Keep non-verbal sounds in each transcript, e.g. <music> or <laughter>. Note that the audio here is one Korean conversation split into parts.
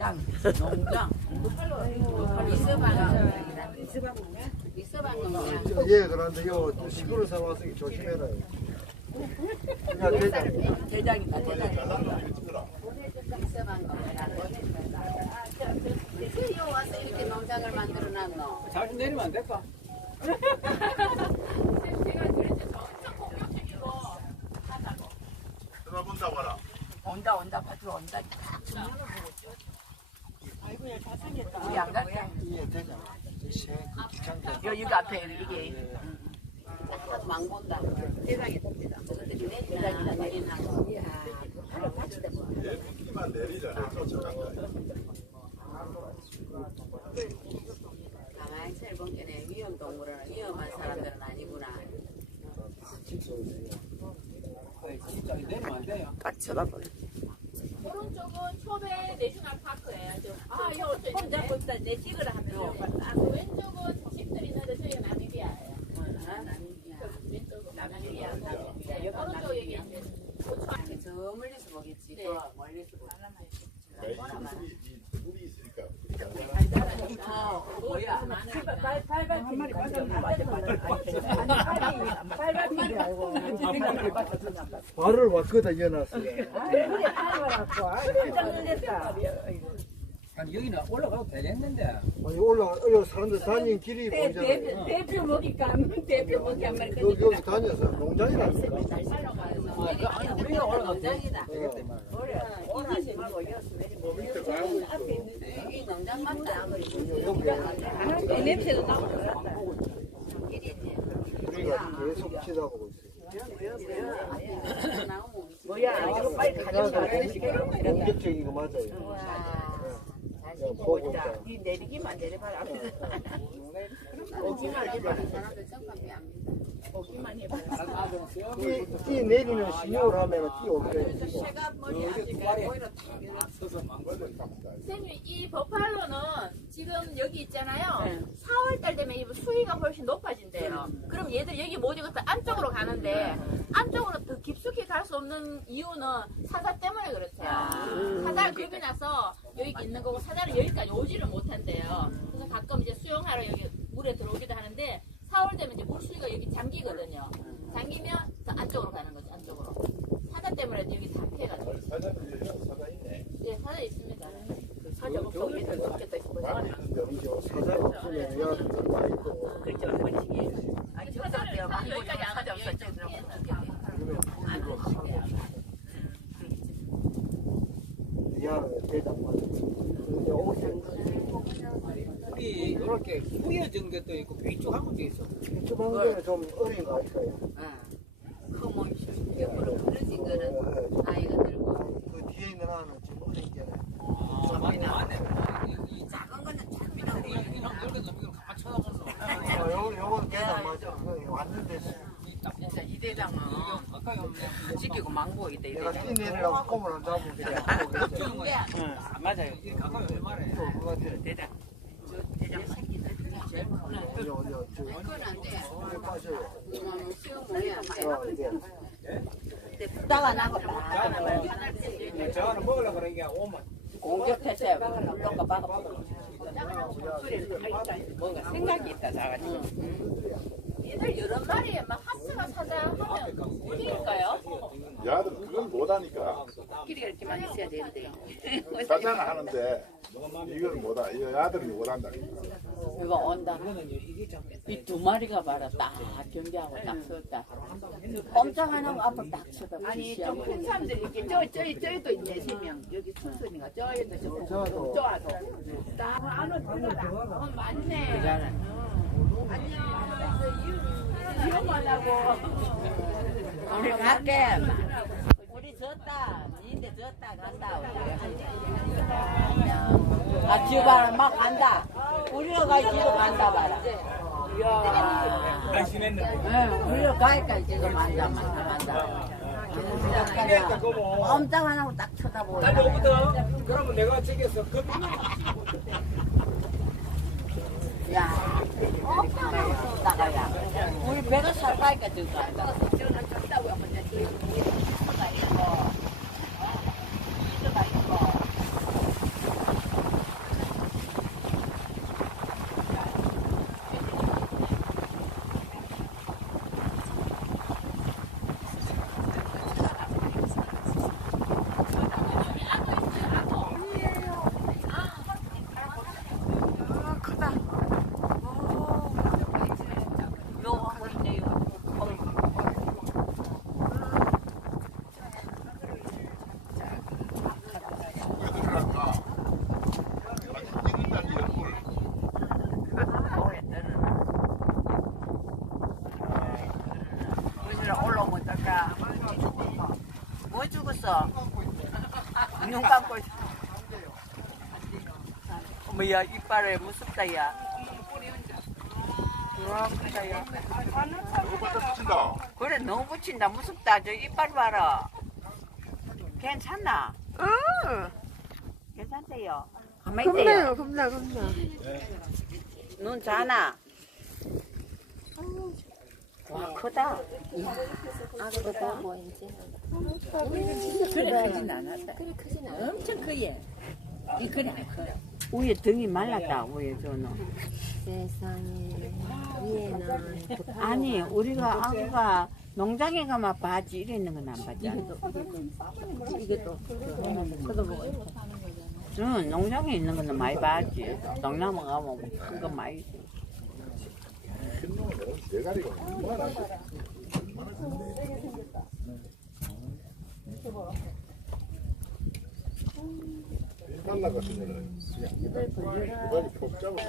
농장, 농장. 예, 그런데 요 시골 사와서 조심해라. 대장. 대장이다, 대장. 요 와서 이렇게 농장을 만들어 놨노. 잘 내리면 안 될까? 들어본다 봐라. 온다, 온다, 밭으로 온다. 아이고야, 잘생겼다. 우리 안 갈게. 예. 새 귀찮다. 여, 여기 앞에 이게. 망 본다. 대장이 됩니다. 저것들이 내 대장이다, 내리나. 얘 붙기만 내리잖아. 쫓아간. 가만히 잘 위험 동물은 위험한 사람들은 아니구나. 진짜 내리면 안 돼요. 딱 쳐다보네. 오른쪽은 초배 내셔널 파크예요. 좀. 아, 이거 또손 잡고 있다, 내 찍으라 하면. 아, 그 왼쪽은 집들 있는데 저기 나미비아예요. 남이야. 왼쪽은. 나미비아. 오른쪽 여기 이제 고추 저 멀리서 보겠지. 네. 저 멀리서 보겠지. 발을 왔거든, 놀랐다. 아니 여기는 올라가도 되겠는데. 아니, 올라가, 여기 사람들 다니는 길이 보이잖아요. 대표, 대표 먹이까, 대표 먹이 한 마리 여기, 여기 다녀서 농장이라니까. 아, 그 안에 우리가 올라가도. 되겠다. 원하지 말고 뭐 밑에 가고 있어. 냄새도 나고. 우리가 계속 치다보고 있어요. 뭐야, 이거 빨리 가져가. 공격적인 거 맞아요. 잘 야, 보고 있다. 니 내리기만 내려봐라. 오기만 해봐. 사람들 정확히 안 믿어. 오기만 해봐. 뛰, 뛰 내리는 신용을 하면 머리 망걸려. 선생님, 이 버팔로는 지금 여기 있잖아요. 네. 4월달 되면 이 수위가 훨씬 높아진대요. 그럼 얘들 여기 못 익어서 안쪽으로 가는데 안쪽으로 더 깊숙이 갈 수 없는 이유는 사자 때문에 그렇대요. 사자를 겁이 나서 여기 있는 거고 사자를 여기까지 오지를 못한대요. 그래서 가끔 이제 수영하러 여기 물에 들어오기도 하는데 4월 되면 이제 물 수위가 여기 잠기거든요. 잠기면 더 안쪽으로 가는 거죠, 안쪽으로. 사자 때문에 여기 다 피해가지고. 여기 사장 있네. 예, 사자 있습니다. 사자 없어 우리 더 높겠다 싶어. 많이 있는데 어디 저 사장 없으면 야들 많이 있고 그렇죠. 아니 저사 때가 많이 사자 없어. 저기 우리 이렇게 후여진 것도 있고 위쪽한 것도 있어. 이쪽한 거는 좀 어린 거 아닐까요? 커먼 옆으로 부러진 거는 나이가 들고 그 뒤에 있는 하나는 지금 어린 게네. 아, 맞네, 맞네. 이- 이- 작은 거는 참 밀어내. 이랑 늙은 놈이랑 가만 쳐다보면서. 아, 요 요건 대장 맞아. 그 왔는데 진짜 이 대장은 가까이 오면 지키고 망보고 있다 이 내가. 뛰 내리라고 꼼을 안 잡고 그냥 <laughs> 하고 그랬어. 뛰는 거야. 맞아요. 이 가까이 말해. 또 그거 같아. 대장. 저 대장 새끼들 제일 크나. 어디 어디 어디. 그건 안 돼. 물에 빠져요. 이거는 수영 뭐야? 어, 이게. 따가 나고 딱저 하나 먹으려고 그런 게 오면. 공격해서 물론가 박아. 뭔가 생각이 있다 자가지고. 얘들 여러 마리에 막 하스가 사자 하면 어디일까요? 야들 그건 못하니까. 끼리가 이렇게만 있어야 되는데. <laughs> 사장은 하는데 이걸 못하. 이 야들이 못한다니까. 이거 온다. 이게 참. 이두 마리가 봐라 딱 경계하고 딱 섰다. 꼼짝 안 하고 앞을 딱 쳐다보고 아니. 좀 큰 사람들이 이렇게 저, 저, 저기도 있네, 세 명. 여기 순순이가 저기도 저, 저도. 저와도. 딱 안을 들어라. 어, 맞네. 우리 갈게. 우리 졌다. 니인데 졌다 간다. 아, 지봐라 막 간다. 우리가 가지도 간다 봐라. 우리가 가니까 지금 만다 만다 만다. 꼼짝 안 하고 딱 쳐다보고. 그러면 내가 저기서 그 야, 나가야. 우리 배가 살까니까 저 자, 뭐 죽었어? 눈 감고 있어. 뭐야 이빨에 무섭다 야. 부럽다 야. 그래 너무 붙인다 무섭다 저 이빨 봐라. 괜찮나? 응. 괜찮대요. 가만히 있대요. 겁나요 겁나 겁나. 눈 자나? 아, 와 크다. 아 크다. 그래 크진 않았다. 그래 크진 않아. 엄청 크예. 이 그래 안 커요. 위에 등이 말랐다 위에 저는. 세상에. 위에는. 아니 우리가 아구가 농장에 가면 바지 이래 있는 건 안 봤잖아. 이것도 저도 먹어요. 응 농장에 있는 거는 많이 봤지. 동남아 가면 큰거 많이. 있어. 대가리가 얼마나 일반.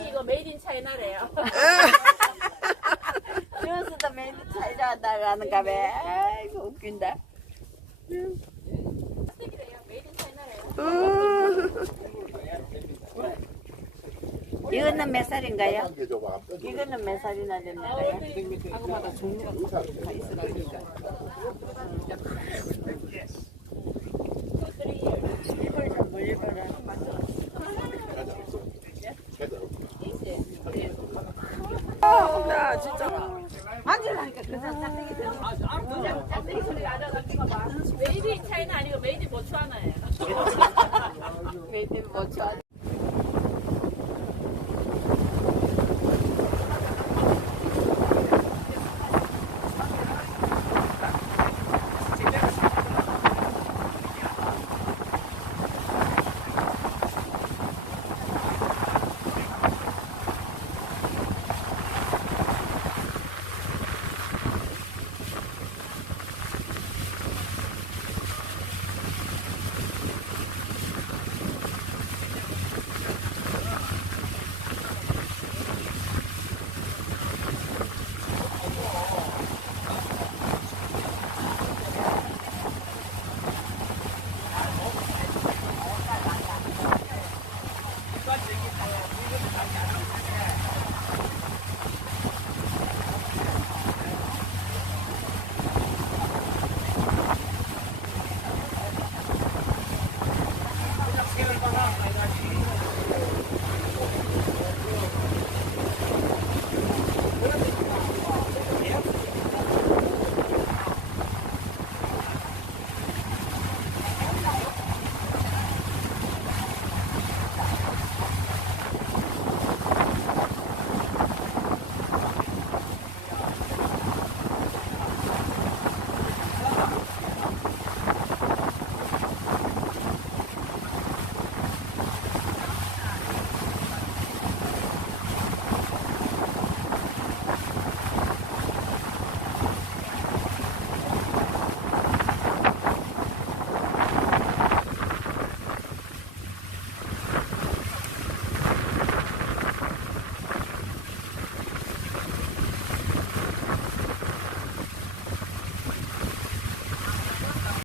이거 메이드 인 차이나래요. 뉴스도 맨 차이라 나가는가 봐. 아이고 웃긴다. 메이드 인 차이나래요. 이거는 몇 살인가요? 이거는 몇 살이나 됐나요? 나 진짜. 만지라니까 그냥 짝대기 들어. 짝짝이 소리 나잖아. 메이드 인 차이나 아니고 메이드 인 보츠와나예요. <laughs> 메이드 뭐 좋아. 我这个，这个是厂家的，对不？